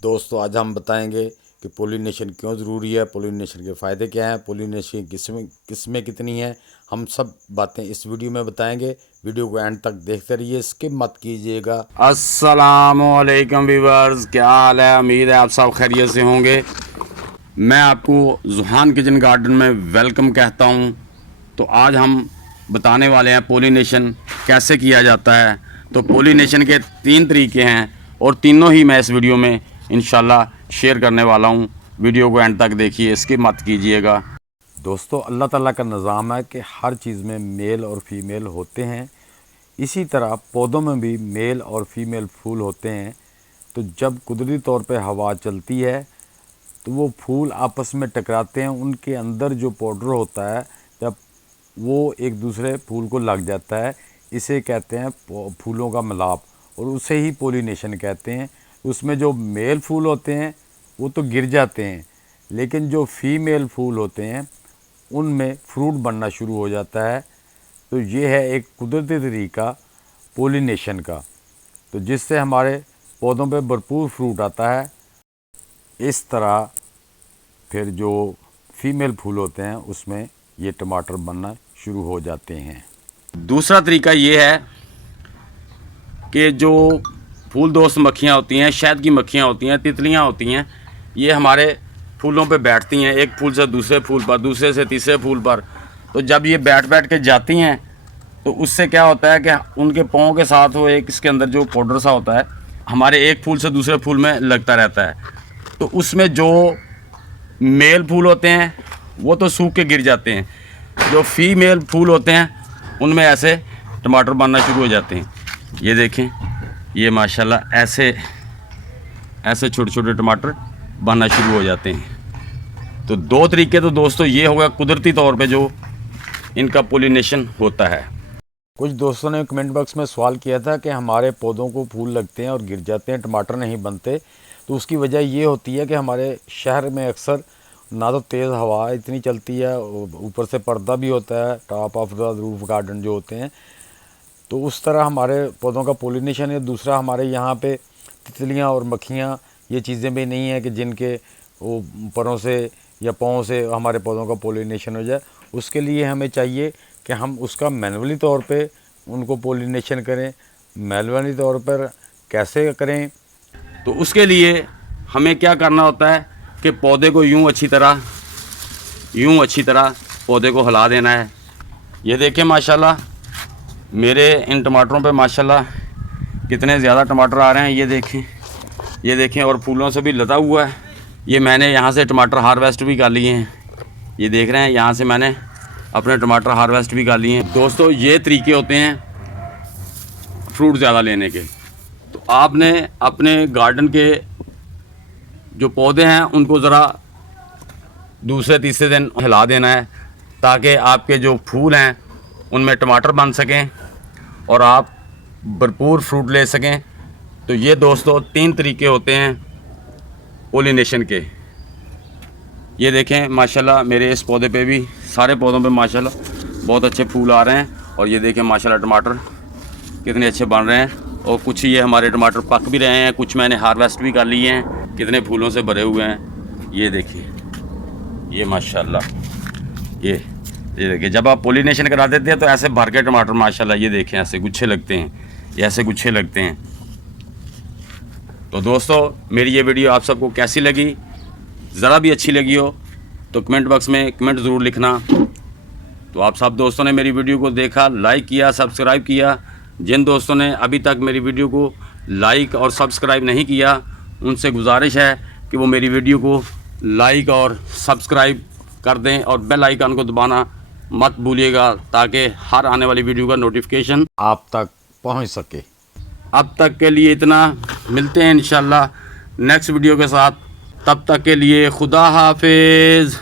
दोस्तों आज हम बताएंगे कि पोलिनेशन क्यों ज़रूरी है, पोलिनेशन के फ़ायदे क्या हैं, पोलिनेशन किस्में कितनी हैं। हम सब बातें इस वीडियो में बताएंगे। वीडियो को एंड तक देखते रहिए, स्किप मत कीजिएगा। अस्सलामुअलैकुम व्यूअर्स, क्या हाल है? उम्मीद है आप सब खैरियत से होंगे। मैं आपको ज़ुहान किचन गार्डन में वेलकम कहता हूँ। तो आज हम बताने वाले हैं पोलिनेशन कैसे किया जाता है। तो पोलिनेशन के 3 तरीके हैं और तीनों ही मैं इस वीडियो में इंशाल्लाह शेयर करने वाला हूँ। वीडियो को एंड तक देखिए, स्किप मत कीजिएगा। दोस्तों अल्लाह ताला का निज़ाम है कि हर चीज़ में मेल और फीमेल होते हैं। इसी तरह पौधों में भी मेल और फीमेल फूल होते हैं। तो जब कुदरती तौर पे हवा चलती है तो वो फूल आपस में टकराते हैं। उनके अंदर जो पाउडर होता है जब वो एक दूसरे फूल को लग जाता है, इसे कहते हैं फूलों का मिलाप, और उसे ही पोलिनेशन कहते हैं। उसमें जो मेल फूल होते हैं वो तो गिर जाते हैं, लेकिन जो फीमेल फूल होते हैं उनमें फ्रूट बनना शुरू हो जाता है। तो ये है एक कुदरती तरीका पोलिनेशन का, तो जिससे हमारे पौधों पे भरपूर फ्रूट आता है। इस तरह फिर जो फीमेल फूल होते हैं उसमें ये टमाटर बनना शुरू हो जाते हैं। दूसरा तरीका ये है कि जो फूल दोस्त मक्खियाँ होती हैं, शहद की मक्खियाँ होती हैं, तितलियाँ होती हैं, ये हमारे फूलों पे बैठती हैं, एक फूल से दूसरे फूल पर, दूसरे से तीसरे फूल पर। तो जब ये बैठ बैठ के जाती हैं तो उससे क्या होता है कि उनके पाँव के साथ वो एक इसके अंदर जो पाउडर सा होता है हमारे एक फूल से दूसरे फूल में लगता रहता है। तो उसमें जो मेल फूल होते हैं वो तो सूख के गिर जाते हैं, जो फीमेल फूल होते हैं उनमें ऐसे टमाटर बनना शुरू हो जाते हैं। ये देखें, ये माशाल्लाह ऐसे छोटे छोटे टमाटर बनना शुरू हो जाते हैं। तो 2 तरीके तो दोस्तों ये होगा कुदरती तौर पे जो इनका पोलिनेशन होता है। कुछ दोस्तों ने कमेंट बॉक्स में सवाल किया था कि हमारे पौधों को फूल लगते हैं और गिर जाते हैं, टमाटर नहीं बनते। तो उसकी वजह ये होती है कि हमारे शहर में अक्सर ना तो तेज़ हवा इतनी चलती है, ऊपर से पर्दा भी होता है, top of the roof garden जो होते हैं। तो उस तरह हमारे पौधों का पोलिनेशन है। दूसरा, हमारे यहाँ पे तितलियाँ और मक्खियाँ ये चीज़ें भी नहीं है कि जिनके वो परों से या पाँव से हमारे पौधों का पोलिनेशन हो जाए। उसके लिए हमें चाहिए कि हम उसका मैनुअली तौर पे उनको पोलिनेशन करें। मैनुअली तौर पर कैसे करें? तो उसके लिए हमें क्या करना होता है कि पौधे को यूँ अच्छी तरह पौधे को हिला देना है। ये देखें माशाल्लाह मेरे इन टमाटरों पे माशाल्लाह कितने ज़्यादा टमाटर आ रहे हैं। ये देखें और फूलों से भी लदा हुआ है। ये मैंने यहाँ से टमाटर हार्वेस्ट भी कर लिए हैं। ये देख रहे हैं, यहाँ से मैंने अपने टमाटर हार्वेस्ट भी कर लिए हैं। दोस्तों ये तरीके होते हैं फ्रूट ज़्यादा लेने के। तो आपने अपने गार्डन के जो पौधे हैं उनको ज़रा दूसरे तीसरे दिन हिला देना है, ताकि आपके जो फूल हैं उनमें टमाटर बन सकें और आप भरपूर फ्रूट ले सकें। तो ये दोस्तों 3 तरीके होते हैं पोलिनेशन के। ये देखें माशाल्लाह मेरे इस पौधे पे भी, सारे पौधों पे माशाल्लाह बहुत अच्छे फूल आ रहे हैं। और ये देखें माशाल्लाह टमाटर कितने अच्छे बन रहे हैं। और कुछ ये हमारे टमाटर पक भी रहे हैं, कुछ मैंने हार्वेस्ट भी कर लिए हैं, कितने फूलों से भरे हुए हैं। ये देखिए, ये माशाल्लाह ये देखिए, जब आप पोलिनेशन करा देते हैं तो ऐसे भर के टमाटर माशाल्लाह ये देखें ऐसे गुच्छे लगते हैं, ये ऐसे गुच्छे लगते हैं। तो दोस्तों मेरी ये वीडियो आप सबको कैसी लगी? ज़रा भी अच्छी लगी हो तो कमेंट बॉक्स में कमेंट ज़रूर लिखना। तो आप सब दोस्तों ने मेरी वीडियो को देखा, लाइक किया, सब्सक्राइब किया। जिन दोस्तों ने अभी तक मेरी वीडियो को लाइक और सब्सक्राइब नहीं किया उनसे गुजारिश है कि वो मेरी वीडियो को लाइक और सब्सक्राइब कर दें और बेल आइकन को दबाना मत भूलिएगा, ताकि हर आने वाली वीडियो का नोटिफिकेशन आप तक पहुंच सके। अब तक के लिए इतना, मिलते हैं इंशाल्लाह नेक्स्ट वीडियो के साथ। तब तक के लिए खुदा हाफिज़।